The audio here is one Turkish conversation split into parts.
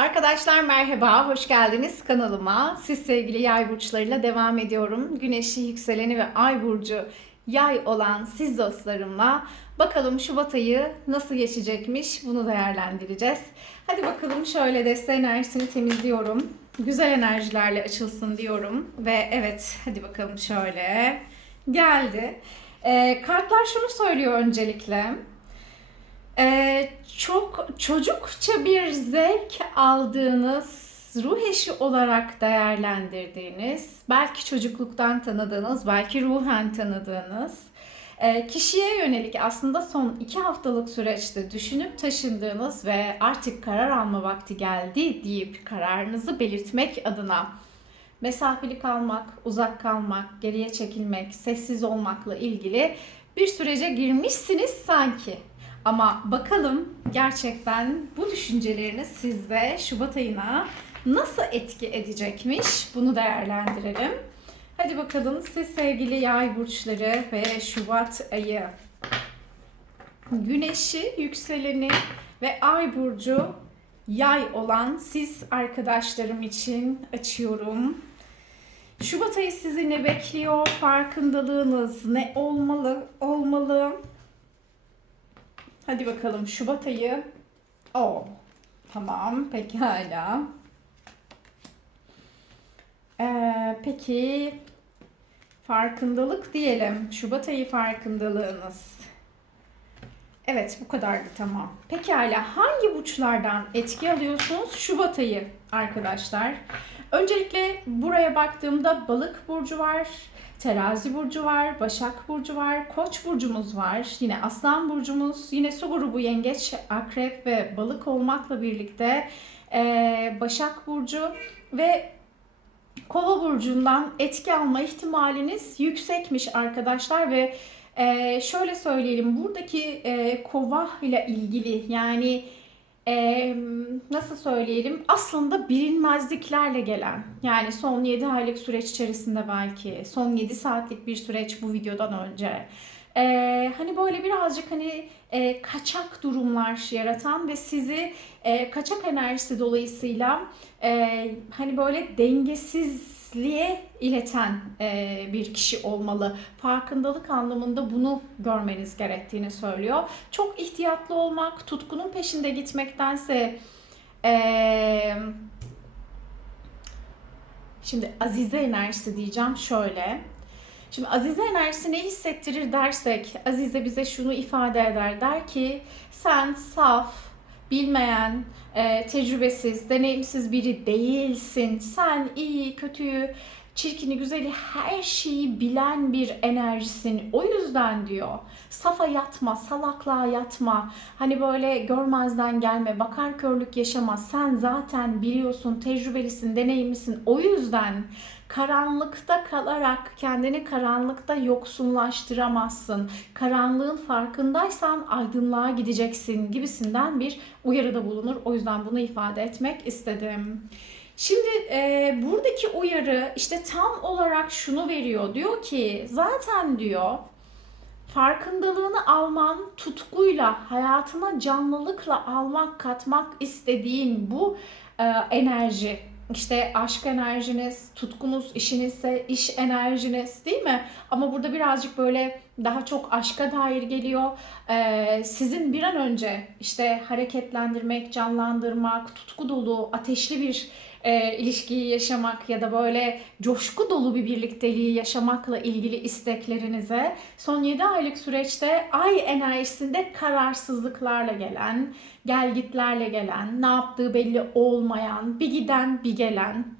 Arkadaşlar merhaba, hoş geldiniz kanalıma. Siz sevgili yay burçlarıyla devam ediyorum. Güneşi, yükseleni ve ay burcu yay olan siz dostlarımla bakalım Şubat ayı nasıl geçecekmiş bunu değerlendireceğiz. Hadi bakalım şöyle deste enerjisini temizliyorum. Güzel enerjilerle açılsın diyorum. Ve evet hadi bakalım şöyle geldi. Ee, kartlar şunu söylüyor öncelikle. Ee, çok çocukça bir zevk aldığınız, ruh eşi olarak değerlendirdiğiniz, belki çocukluktan tanıdığınız, belki ruhen tanıdığınız e, kişiye yönelik aslında son iki haftalık süreçte düşünüp taşındığınız ve artık karar alma vakti geldi deyip kararınızı belirtmek adına mesafeli kalmak, uzak kalmak, geriye çekilmek, sessiz olmakla ilgili bir sürece girmişsiniz sanki. Ama bakalım gerçekten bu düşünceleriniz sizde Şubat ayına nasıl etki edecekmiş bunu değerlendirelim. Hadi bakalım siz sevgili yay burçları ve Şubat ayı güneşi, yükseleni ve ay burcu yay olan siz arkadaşlarım için açıyorum. Şubat ayı sizi ne bekliyor? Farkındalığınız ne olmalı? Olmalı. Hadi bakalım Şubat ayı. O. Tamam pekala. Ee, peki farkındalık diyelim. Şubat ayı farkındalığınız. Evet bu kadardı tamam. Pekala hangi burçlardan etki alıyorsunuz Şubat ayı arkadaşlar? Öncelikle buraya baktığımda balık burcu var, terazi burcu var, başak burcu var, koç burcumuz var, yine aslan burcumuz, yine su grubu yengeç, akrep ve balık olmakla birlikte eee, başak burcu ve Kova burcundan etki alma ihtimaliniz yüksekmiş arkadaşlar ve e, şöyle söyleyelim buradaki e, kova ile ilgili yani e, nasıl söyleyelim? Aslında bilinmezliklerle gelen yani son 7 aylık süreç içerisinde belki son 7 saatlik bir süreç bu videodan önce. E, hani böyle birazcık hani e, kaçak durumlar yaratan ve sizi e, kaçak enerjisi dolayısıyla e, hani böyle dengesizliğe ileten e, bir kişi olmalı. Farkındalık anlamında bunu görmeniz gerektiğini söylüyor. Çok ihtiyatlı olmak, tutkunun peşinde gitmektense e, şimdi Azize enerjisi diyeceğim şöyle. Şimdi Azize enerjisi ne hissettirir dersek, Azize bize şunu ifade eder. Der ki sen saf, bilmeyen, e, tecrübesiz, deneyimsiz biri değilsin. Sen iyi, kötüyü, çirkini, güzeli her şeyi bilen bir enerjisin. O yüzden diyor safa yatma, salaklığa yatma. Hani böyle görmezden gelme, bakar körlük yaşama. Sen zaten biliyorsun, tecrübelisin, deneyimlisin. O yüzden karanlıkta kalarak kendini karanlıkta yoksunlaştıramazsın. Karanlığın farkındaysan aydınlığa gideceksin gibisinden bir uyarıda bulunur. O yüzden bunu ifade etmek istedim. Şimdi e, buradaki uyarı işte tam olarak şunu veriyor. Diyor ki zaten diyor farkındalığını alman, tutkuyla, hayatına canlılıkla almak, katmak istediğin bu e, enerji, işte aşk enerjiniz, tutkunuz, işinizse iş enerjiniz değil mi? Ama burada birazcık böyle daha çok aşka dair geliyor. Ee, sizin bir an önce işte hareketlendirmek, canlandırmak, tutku dolu, ateşli bir e, ilişkiyi yaşamak ya da böyle coşku dolu bir birlikteliği yaşamakla ilgili isteklerinize son 7 aylık süreçte ay enerjisinde kararsızlıklarla gelen, gelgitlerle gelen, ne yaptığı belli olmayan, bir giden bir gelen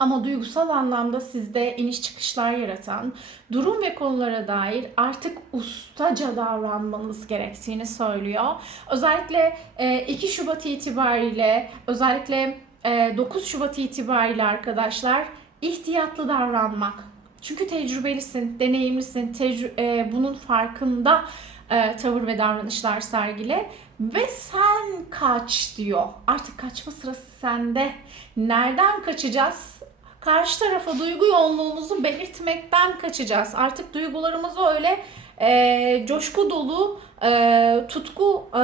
ama duygusal anlamda sizde iniş çıkışlar yaratan durum ve konulara dair artık ustaca davranmanız gerektiğini söylüyor. Özellikle e, 2 Şubat itibariyle özellikle e, 9 Şubat itibariyle arkadaşlar ihtiyatlı davranmak. Çünkü tecrübelisin, deneyimlisin, tecrü- e, bunun farkında e, tavır ve davranışlar sergile ve sen kaç diyor. Artık kaçma sırası sende. Nereden kaçacağız? Karşı tarafa duygu yoğunluğumuzu belirtmekten kaçacağız. Artık duygularımızı öyle e, coşku dolu e, tutku e,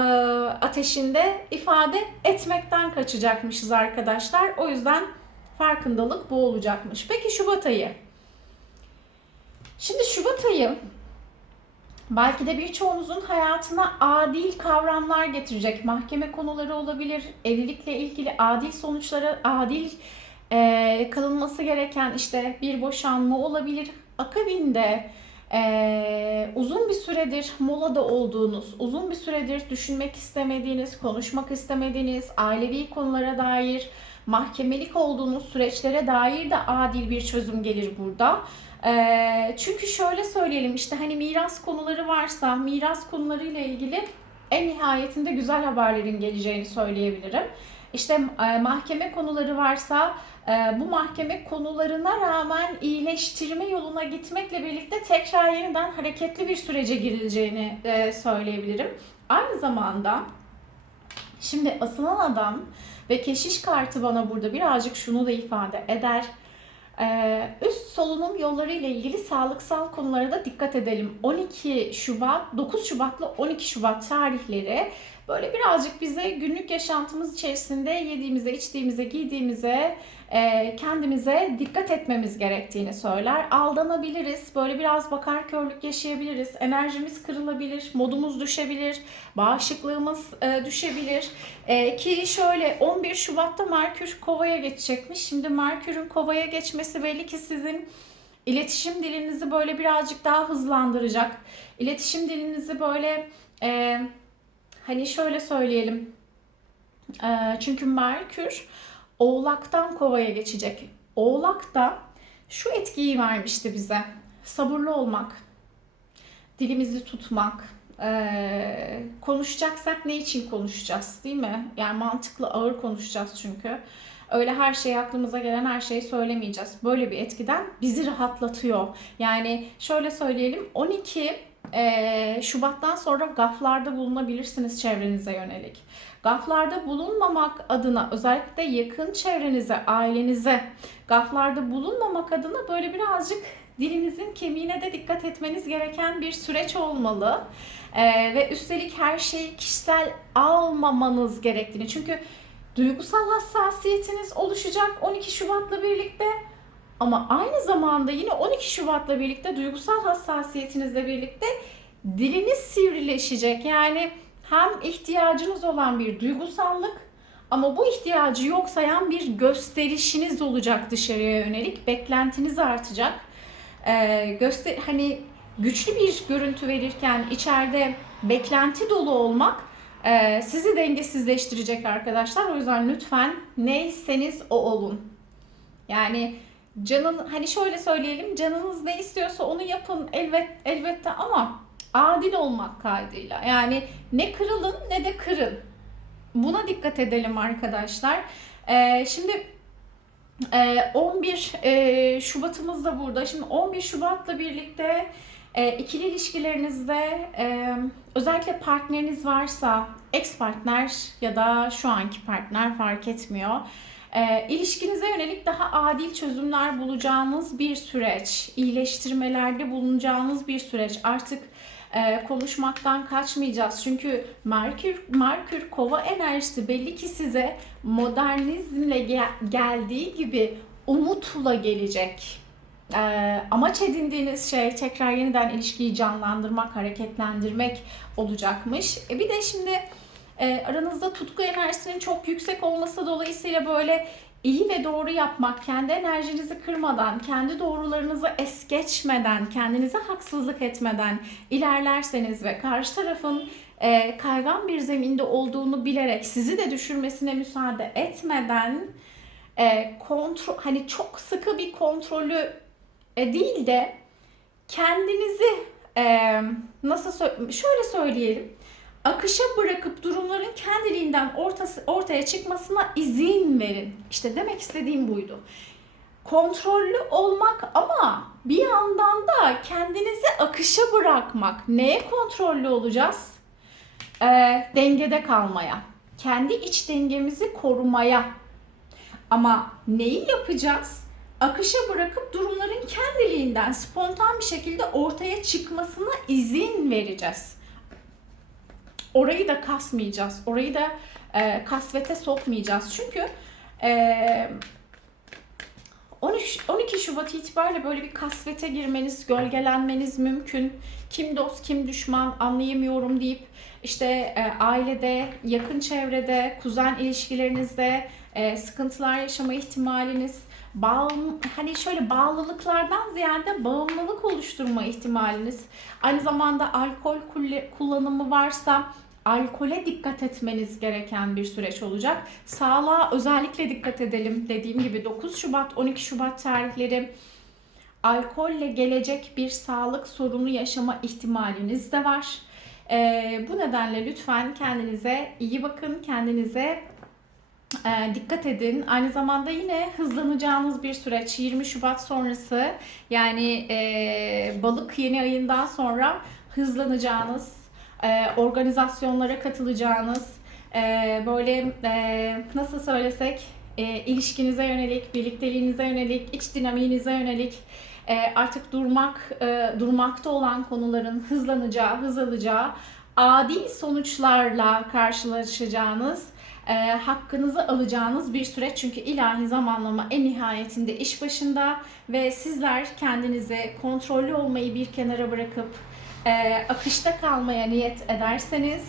ateşinde ifade etmekten kaçacakmışız arkadaşlar. O yüzden farkındalık bu olacakmış. Peki Şubat ayı. Şimdi Şubat ayı belki de birçoğunuzun hayatına adil kavramlar getirecek. Mahkeme konuları olabilir, evlilikle ilgili adil sonuçlara, adil e, kalınması gereken işte bir boşanma olabilir. Akabinde e, uzun bir süredir molada olduğunuz, uzun bir süredir düşünmek istemediğiniz, konuşmak istemediğiniz, ailevi konulara dair mahkemelik olduğunuz süreçlere dair de adil bir çözüm gelir burada. Ee, çünkü şöyle söyleyelim işte hani miras konuları varsa miras konularıyla ilgili en nihayetinde güzel haberlerin geleceğini söyleyebilirim. İşte e, mahkeme konuları varsa e, bu mahkeme konularına rağmen iyileştirme yoluna gitmekle birlikte tekrar yeniden hareketli bir sürece girileceğini e, söyleyebilirim. Aynı zamanda şimdi asılan adam ve keşiş kartı bana burada birazcık şunu da ifade eder. Üst solunum yolları ile ilgili sağlıksal konulara da dikkat edelim. 12 Şubat, 9 Şubat'la 12 Şubat tarihleri böyle birazcık bize günlük yaşantımız içerisinde yediğimize, içtiğimize, giydiğimize, e, kendimize dikkat etmemiz gerektiğini söyler. Aldanabiliriz, böyle biraz bakar körlük yaşayabiliriz, enerjimiz kırılabilir, modumuz düşebilir, bağışıklığımız e, düşebilir. E, ki şöyle 11 Şubat'ta Merkür Kova'ya geçecekmiş. Şimdi Merkür'ün Kova'ya geçmesi belli ki sizin iletişim dilinizi böyle birazcık daha hızlandıracak. İletişim dilinizi böyle hani şöyle söyleyelim. E, çünkü Merkür Oğlak'tan Kova'ya geçecek. Oğlak'ta şu etkiyi vermişti bize. Sabırlı olmak, dilimizi tutmak, ee, konuşacaksak ne için konuşacağız değil mi? Yani mantıklı ağır konuşacağız çünkü. Öyle her şeyi aklımıza gelen her şeyi söylemeyeceğiz. Böyle bir etkiden bizi rahatlatıyor. Yani şöyle söyleyelim 12 e, Şubat'tan sonra gaflarda bulunabilirsiniz çevrenize yönelik. Gaflarda bulunmamak adına özellikle yakın çevrenize, ailenize gaflarda bulunmamak adına böyle birazcık dilinizin kemiğine de dikkat etmeniz gereken bir süreç olmalı. Ee, ve üstelik her şeyi kişisel almamanız gerektiğini. Çünkü duygusal hassasiyetiniz oluşacak 12 Şubat'la birlikte. Ama aynı zamanda yine 12 Şubat'la birlikte duygusal hassasiyetinizle birlikte diliniz sivrileşecek. Yani hem ihtiyacınız olan bir duygusallık ama bu ihtiyacı yok sayan bir gösterişiniz olacak dışarıya yönelik. Beklentiniz artacak. Ee, göster hani güçlü bir görüntü verirken içeride beklenti dolu olmak e, sizi dengesizleştirecek arkadaşlar. O yüzden lütfen neyseniz o olun. Yani canın hani şöyle söyleyelim canınız ne istiyorsa onu yapın elbet elbette ama adil olmak kaydıyla. Yani ne kırılın ne de kırın. Buna dikkat edelim arkadaşlar. Ee, şimdi 11 e, Şubat'ımız da burada. Şimdi 11 Şubat'la birlikte e, ikili ilişkilerinizde e, özellikle partneriniz varsa ex partner ya da şu anki partner fark etmiyor. İlişkinize yönelik daha adil çözümler bulacağınız bir süreç, iyileştirmelerde bulunacağınız bir süreç. Artık konuşmaktan kaçmayacağız. Çünkü Merkür, Merkür kova enerjisi belli ki size modernizmle gel- geldiği gibi umutla gelecek. Ee, amaç edindiğiniz şey tekrar yeniden ilişkiyi canlandırmak, hareketlendirmek olacakmış. E bir de şimdi e, aranızda tutku enerjisinin çok yüksek olması dolayısıyla böyle iyi ve doğru yapmak, kendi enerjinizi kırmadan, kendi doğrularınızı es geçmeden, kendinize haksızlık etmeden ilerlerseniz ve karşı tarafın e, kaygan bir zeminde olduğunu bilerek sizi de düşürmesine müsaade etmeden e, kontrol hani çok sıkı bir kontrolü e, değil de kendinizi e, nasıl sö- şöyle söyleyelim akışa bırakıp durumların kendiliğinden ortası, ortaya çıkmasına izin verin. İşte demek istediğim buydu. Kontrollü olmak ama bir yandan da kendinizi akışa bırakmak. Neye kontrollü olacağız? Ee, dengede kalmaya. Kendi iç dengemizi korumaya. Ama neyi yapacağız? akışa bırakıp durumların kendiliğinden spontan bir şekilde ortaya çıkmasına izin vereceğiz. Orayı da kasmayacağız. Orayı da e, kasvete sokmayacağız. Çünkü e, 13, 12 Şubat itibariyle böyle bir kasvete girmeniz, gölgelenmeniz mümkün. Kim dost, kim düşman anlayamıyorum deyip işte e, ailede, yakın çevrede, kuzen ilişkilerinizde e, sıkıntılar yaşama ihtimaliniz, bağım, hani şöyle bağlılıklardan ziyade bağımlılık oluşturma ihtimaliniz, aynı zamanda alkol kullanımı varsa alkole dikkat etmeniz gereken bir süreç olacak. Sağlığa özellikle dikkat edelim. Dediğim gibi 9 Şubat, 12 Şubat tarihleri alkolle gelecek bir sağlık sorunu yaşama ihtimaliniz de var. Ee, bu nedenle lütfen kendinize iyi bakın, kendinize e, dikkat edin. Aynı zamanda yine hızlanacağınız bir süreç 20 Şubat sonrası yani e, balık yeni ayından sonra hızlanacağınız, e, organizasyonlara katılacağınız, e, böyle e, nasıl söylesek ilişkinize yönelik, birlikteliğinize yönelik, iç dinamiğinize yönelik artık durmak, durmakta olan konuların hızlanacağı, hız alacağı, adil sonuçlarla karşılaşacağınız, hakkınızı alacağınız bir süreç. Çünkü ilahi zamanlama en nihayetinde iş başında ve sizler kendinizi kontrollü olmayı bir kenara bırakıp e, akışta kalmaya niyet ederseniz,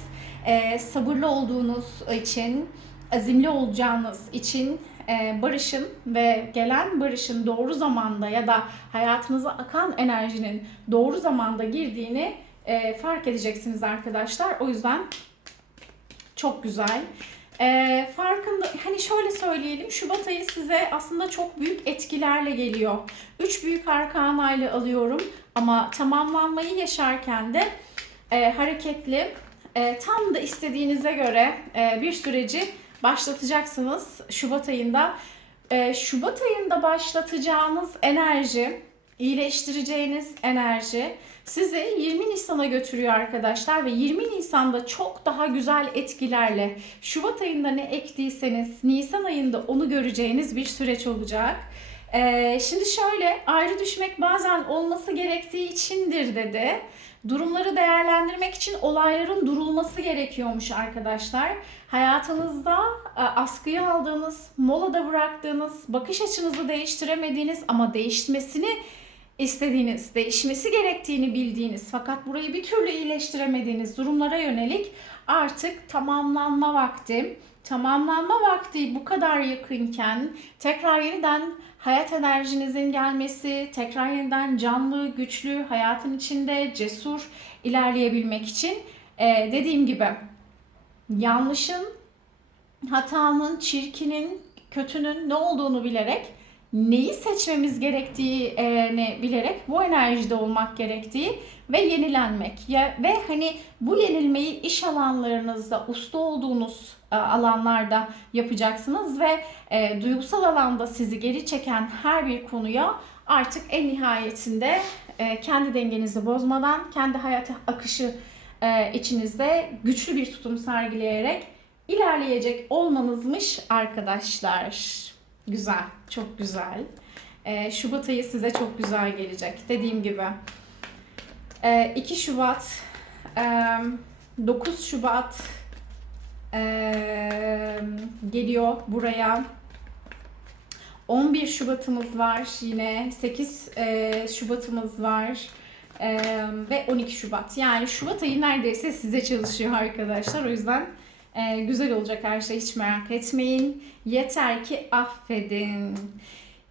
e, sabırlı olduğunuz için, azimli olacağınız için e, barışın ve gelen barışın doğru zamanda ya da hayatınıza akan enerjinin doğru zamanda girdiğini e, fark edeceksiniz arkadaşlar. O yüzden çok güzel. E, farkında hani şöyle söyleyelim Şubat ayı size aslında çok büyük etkilerle geliyor. Üç büyük arkanayla alıyorum ama tamamlanmayı yaşarken de e, hareketli e, tam da istediğinize göre e, bir süreci başlatacaksınız Şubat ayında. E, Şubat ayında başlatacağınız enerji, iyileştireceğiniz enerji sizi 20 Nisan'a götürüyor arkadaşlar ve 20 Nisan'da çok daha güzel etkilerle Şubat ayında ne ektiyseniz Nisan ayında onu göreceğiniz bir süreç olacak. Ee, şimdi şöyle ayrı düşmek bazen olması gerektiği içindir dedi. Durumları değerlendirmek için olayların durulması gerekiyormuş arkadaşlar. Hayatınızda e, askıya aldığınız, molada bıraktığınız, bakış açınızı değiştiremediğiniz ama değişmesini istediğiniz, değişmesi gerektiğini bildiğiniz fakat burayı bir türlü iyileştiremediğiniz durumlara yönelik artık tamamlanma vakti. Tamamlanma vakti bu kadar yakınken tekrar yeniden hayat enerjinizin gelmesi, tekrar yeniden canlı, güçlü, hayatın içinde cesur ilerleyebilmek için e, dediğim gibi yanlışın, hatanın, çirkinin, kötünün ne olduğunu bilerek neyi seçmemiz gerektiğini bilerek bu enerjide olmak gerektiği ve yenilenmek ya ve hani bu yenilmeyi iş alanlarınızda usta olduğunuz e, alanlarda yapacaksınız ve e, duygusal alanda sizi geri çeken her bir konuya artık en nihayetinde e, kendi dengenizi bozmadan kendi hayat akışı e, içinizde güçlü bir tutum sergileyerek ilerleyecek olmanızmış arkadaşlar. Güzel, çok güzel. Ee, Şubat ayı size çok güzel gelecek. Dediğim gibi. Ee, 2 Şubat, e, 9 Şubat e, geliyor buraya. 11 Şubat'ımız var yine. 8 e, Şubat'ımız var. E, ve 12 Şubat. Yani Şubat ayı neredeyse size çalışıyor arkadaşlar. O yüzden ee, güzel olacak her şey hiç merak etmeyin. Yeter ki affedin.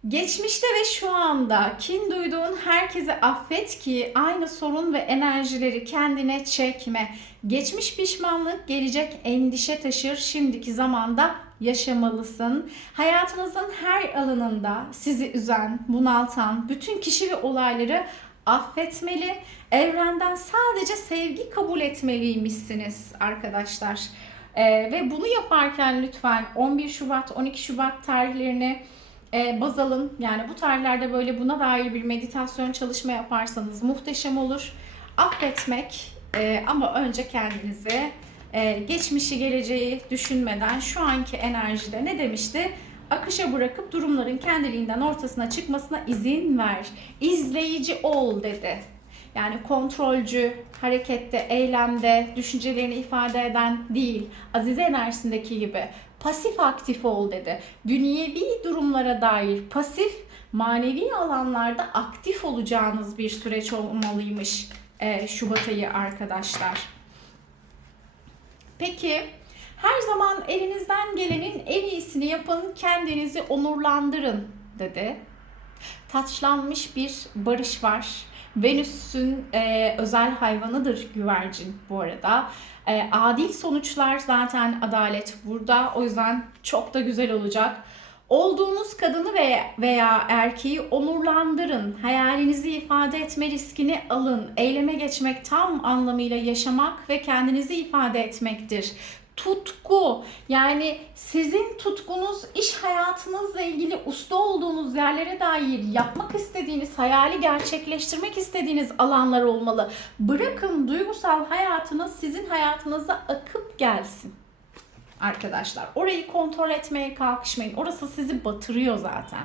Geçmişte ve şu anda kin duyduğun herkese affet ki aynı sorun ve enerjileri kendine çekme. Geçmiş pişmanlık gelecek endişe taşır şimdiki zamanda yaşamalısın. Hayatınızın her alanında sizi üzen, bunaltan bütün kişi ve olayları affetmeli. Evrenden sadece sevgi kabul etmeliymişsiniz arkadaşlar. Ee, ve bunu yaparken lütfen 11 Şubat, 12 Şubat tarihlerini e, baz alın. Yani bu tarihlerde böyle buna dair bir meditasyon çalışma yaparsanız muhteşem olur. Affetmek e, ama önce kendinizi e, geçmişi geleceği düşünmeden şu anki enerjide ne demişti? akışa bırakıp durumların kendiliğinden ortasına çıkmasına izin ver. İzleyici ol dedi. Yani kontrolcü, harekette, eylemde, düşüncelerini ifade eden değil. Azize enerjisindeki gibi pasif aktif ol dedi. Dünyevi durumlara dair pasif, manevi alanlarda aktif olacağınız bir süreç olmalıymış e, Şubat ayı arkadaşlar. Peki her zaman elinizden gelenin en iyisini yapın, kendinizi onurlandırın dedi. Taçlanmış bir barış var. Venüs'ün e, özel hayvanıdır güvercin bu arada. E, adil sonuçlar zaten adalet burada. O yüzden çok da güzel olacak. Olduğunuz kadını veya, veya erkeği onurlandırın. Hayalinizi ifade etme riskini alın. Eyleme geçmek tam anlamıyla yaşamak ve kendinizi ifade etmektir. Tutku yani sizin tutkunuz iş hayatınızla ilgili usta olduğunuz yerlere dair yapmak istediğiniz, hayali gerçekleştirmek istediğiniz alanlar olmalı. Bırakın duygusal hayatınız sizin hayatınıza akıp gelsin arkadaşlar. Orayı kontrol etmeye kalkışmayın. Orası sizi batırıyor zaten.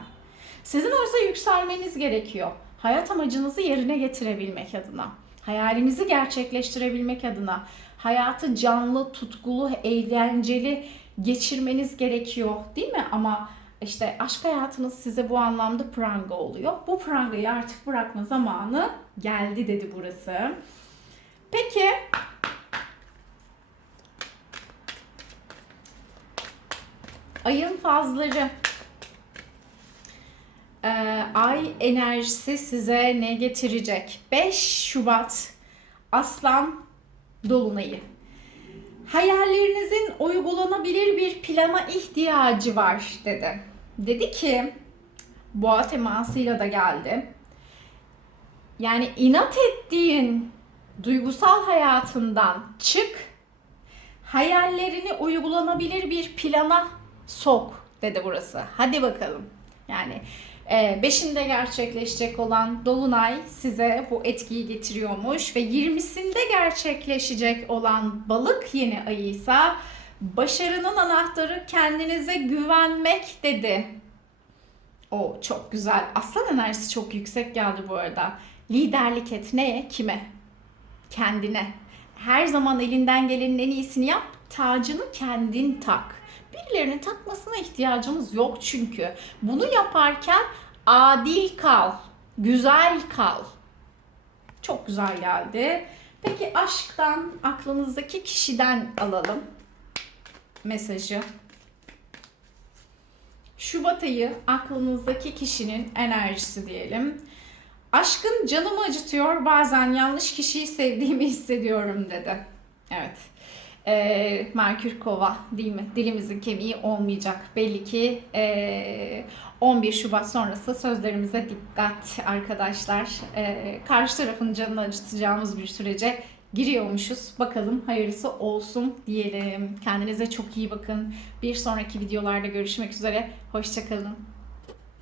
Sizin oysa yükselmeniz gerekiyor. Hayat amacınızı yerine getirebilmek adına. Hayalinizi gerçekleştirebilmek adına. Hayatı canlı, tutkulu, eğlenceli geçirmeniz gerekiyor değil mi? Ama işte aşk hayatınız size bu anlamda pranga oluyor. Bu prangayı artık bırakma zamanı geldi dedi burası. Peki ayın fazları. Ee, ay enerjisi size ne getirecek? 5 Şubat Aslan Dolunayı. Hayallerinizin uygulanabilir bir plana ihtiyacı var dedi. Dedi ki boğa temasıyla da geldi. Yani inat ettiğin duygusal hayatından çık. Hayallerini uygulanabilir bir plana sok dedi burası. Hadi bakalım. Yani e, beşinde gerçekleşecek olan Dolunay size bu etkiyi getiriyormuş ve 20'sinde gerçekleşecek olan balık yeni ayı ise başarının anahtarı kendinize güvenmek dedi. O çok güzel. Aslan enerjisi çok yüksek geldi bu arada. Liderlik et neye? Kime? Kendine. Her zaman elinden gelenin en iyisini yap. Tacını kendin tak. Birilerinin takmasına ihtiyacımız yok çünkü. Bunu yaparken adil kal, güzel kal. Çok güzel geldi. Peki aşktan, aklınızdaki kişiden alalım mesajı. Şubat ayı aklınızdaki kişinin enerjisi diyelim. Aşkın canımı acıtıyor, bazen yanlış kişiyi sevdiğimi hissediyorum dedi. Evet e, Merkür Kova değil mi? Dilimizin kemiği olmayacak. Belli ki e, 11 Şubat sonrası sözlerimize dikkat arkadaşlar. E, karşı tarafın canını acıtacağımız bir sürece giriyormuşuz. Bakalım hayırlısı olsun diyelim. Kendinize çok iyi bakın. Bir sonraki videolarda görüşmek üzere. Hoşçakalın.